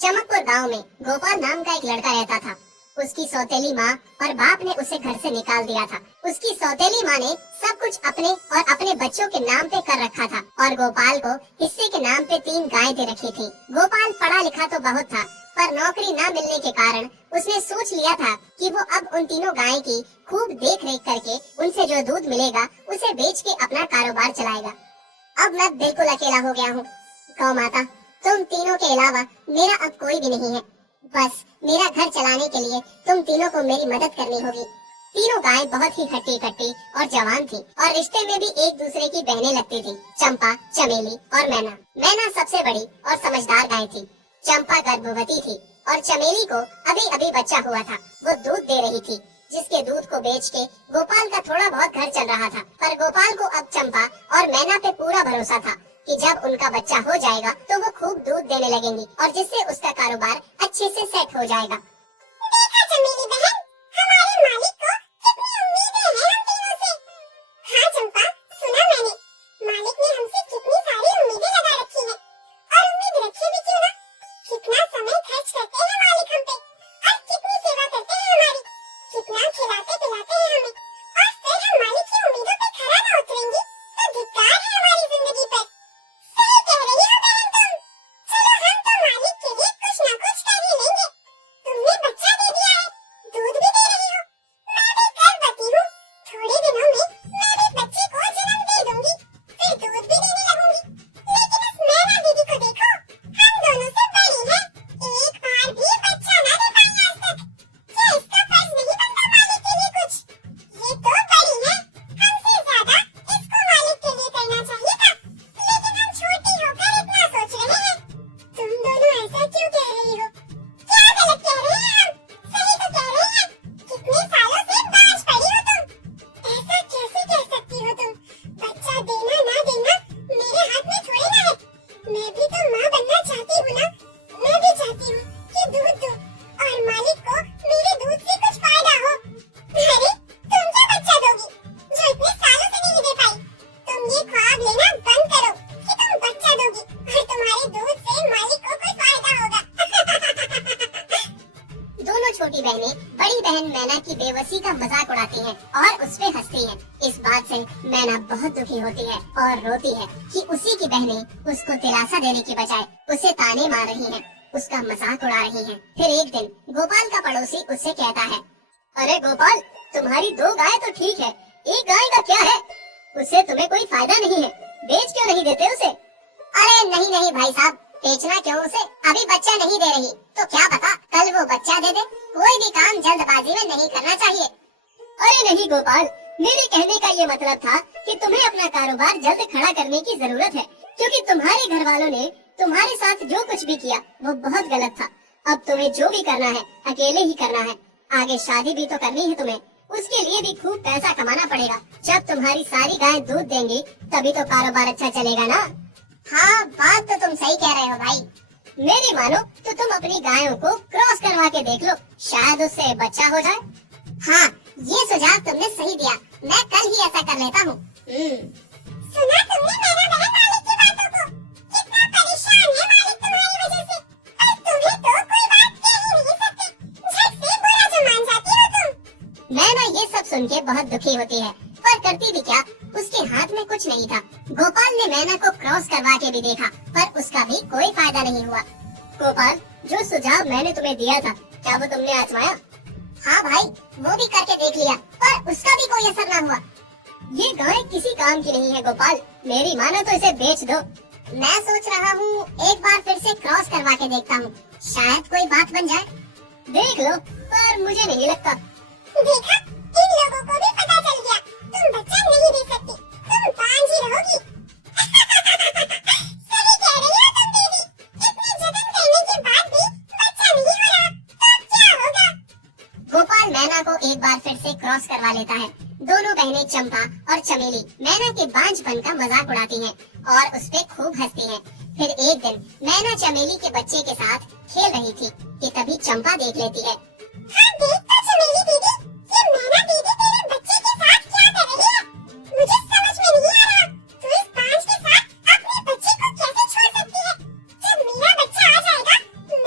चमकपुर गांव में गोपाल नाम का एक लड़का रहता था। उसकी सौतेली माँ और बाप ने उसे घर से निकाल दिया था। उसकी सौतेली माँ ने सब कुछ अपने और अपने बच्चों के नाम पे कर रखा था और गोपाल को हिस्से के नाम पे 3 गाय दे रखी थी। गोपाल पढ़ा लिखा तो बहुत था, पर नौकरी न मिलने के कारण उसने सोच लिया था कि वो अब उन तीनों गाय की खूब देख रेख करके उनसे जो दूध मिलेगा उसे बेच के अपना कारोबार चलाएगा। अब मैं बिल्कुल अकेला हो गया हूँ। गौ माता, तुम तीनों के अलावा मेरा अब कोई भी नहीं है। बस मेरा घर चलाने के लिए तुम तीनों को मेरी मदद करनी होगी। तीनों गाय बहुत ही खट्टी खट्टी और जवान थी और रिश्ते में भी एक दूसरे की बहनें लगती थी। चंपा, चमेली और मैना। मैना सबसे बड़ी और समझदार गाय थी। चंपा गर्भवती थी और चमेली को अभी अभी बच्चा हुआ था। वो दूध दे रही थी, जिसके दूध को बेच के गोपाल का थोड़ा बहुत घर चल रहा था। पर गोपाल को अब चंपा और मैना पे पूरा भरोसा था कि जब उनका बच्चा हो जाएगा तो वो खूब दूध देने लगेंगी और जिससे उसका कारोबार अच्छे से सेट हो जाएगा। देखा चमेली बहन, हमारे मालिक को कितनी उम्मीदें हैं हम तीनों से। हाँ चंपा, सुना मैंने, मालिक ने हमसे कितनी सारी उम्मीदें लगा रखी हैं। और उम्मीद रखे भी क्यों ना, कितना समय खर्च करते हैं मालिक हम पे और कितनी सेवा करते हैं हमारी, कितना खिलाते पिलाते हैं हमें, और फिर हम मालिक की उम्मीदों पे खरा न उतरेंगे तो धिक्कार है हमारी जिंदगी पर। सही कह रही हो बहन तुम। चलो हम तो मालिक के लिए कुछ न कुछ कर ही लेंगे। तुमने बच्चा दे दिया है, दूध भी दे रही हो, मैं भी गर्भवती हूँ, थोड़े दिनों में मैं भी बच्चे को जन्म दे दूंगी, फिर दूध भी देने लगूंगी। लेकिन उस मैना दीदी को देखो, हम दोनों से बड़ी है, एक बार भी बच्चा न दे पाई आज तक। क्या इसका फर्ज नहीं बनता मालिक के लिए कुछ? ये तो बड़ी है, हमसे ज्यादा इसको मालिक के लिए करना चाहिए था, लेकिन हम छोटी होकर इतना सोच रहे हैं। तुम दोनों ऐसा क्यों कह रही हो? क्या गलत कह रहे हैं हम? सही तो कह रहे हैं। कितने सालों से बाज पड़ी हो तुम। ऐसा कैसे कह सकती हो तुम? बच्चा देना ना देना मेरे हाथ में थोड़ी ना है। मैं भी तो माँ बनना चाहती हूँ ना। मैं भी चाहती हूँ कि दूध दूँ और मालिक को मेरे दूध से कुछ फायदा हो। अरे तुम क्या बच्चा दोगी जो इतने सालों से नहीं दे पाई? तुम ये ख्वाब लेना बंद करो कि तुम बच्चा दोगी और तुम्हारे दूध से मालिक को कोई फायदा होगा। दोनों छोटी बहनें बड़ी बहन मैना की बेबसी का मजाक उड़ाती हैं और उस पे हंसती हैं। इस बात से मैना बहुत दुखी होती है और रोती है कि उसी की बहनें उसको दिलासा देने के बजाय उसे ताने मार रही हैं, उसका मजाक उड़ा रही हैं। फिर एक दिन गोपाल का पड़ोसी उससे कहता है, अरे गोपाल, तुम्हारी 2 गाय तो ठीक है, एक गाय का क्या है? उससे तुम्हें कोई फायदा नहीं है, बेच क्यों नहीं देते उसे? अरे नहीं नहीं भाई साहब, बेचना क्यों उसे? अभी बच्चा नहीं दे रही तो क्या पता कल वो बच्चा दे दे। कोई भी काम जल्दबाजी में नहीं करना चाहिए। अरे नहीं गोपाल, मेरे कहने का ये मतलब था कि तुम्हें अपना कारोबार जल्द खड़ा करने की जरूरत है, क्योंकि तुम्हारे घर वालों ने तुम्हारे साथ जो कुछ भी किया वो बहुत गलत था। अब तुम्हें जो भी करना है अकेले ही करना है। आगे शादी भी तो करनी है तुम्हें, उसके लिए भी खूब पैसा कमाना पड़ेगा। जब तुम्हारी सारी गाय दूध देंगी तभी तो कारोबार अच्छा चलेगा ना। हाँ, बात तो तुम सही कह रहे हो भाई। मेरी मानो तो तुम अपनी गायों को क्रॉस करवा के देख लो, शायद उससे बच्चा हो जाए। हाँ, ये सुझाव तुमने सही दिया, मैं कल ही ऐसा कर लेता हूँ। सुना तुमने मैना बहन मालिक की बातों को? कितना परेशान है मालिक तुम्हारी वजह से। और तुम्हें तो कोई बात कह ही नहीं सकते, झट से बुरा जो मान जाती हो तुम। मैना ये सब सुन के बहुत दुखी होती है, पर करती भी क्या, उसके हाथ में कुछ नहीं था। गोपाल ने मैना को क्रॉस करवा के भी देखा, पर उसका भी कोई फायदा नहीं हुआ। गोपाल, जो सुझाव मैंने तुम्हें दिया था, क्या वो तुमने आजमाया? हाँ भाई, वो भी करके देख लिया, पर उसका भी कोई असर न हुआ। ये गाय किसी काम की नहीं है गोपाल, मेरी मानो तो इसे बेच दो। मैं सोच रहा हूँ एक बार फिर से क्रॉस करवा के देखता हूँ, शायद कोई बात बन जाए। देख लो, पर मुझे नहीं लगता। देखा, इन लोगों को भी पता चल गया, तुम बच्चा नहीं दे सकती, तुम बांझ ही रहोगी। सही कह रही हो तुम दीदी, इतने जतन करने के बाद भी बच्चा नहीं हो रहा, तो अब क्या होगा? गोपाल मैना को एक बार फिर से क्रॉस करवा लेता है। दोनों बहनें चंपा और चमेली मैना के बांझपन का मजाक उड़ाती हैं और उस पे खूब हंसती हैं। फिर एक दिन मैना चमेली के बच्चे के साथ खेल रही थी कि तभी चंपा देख लेती है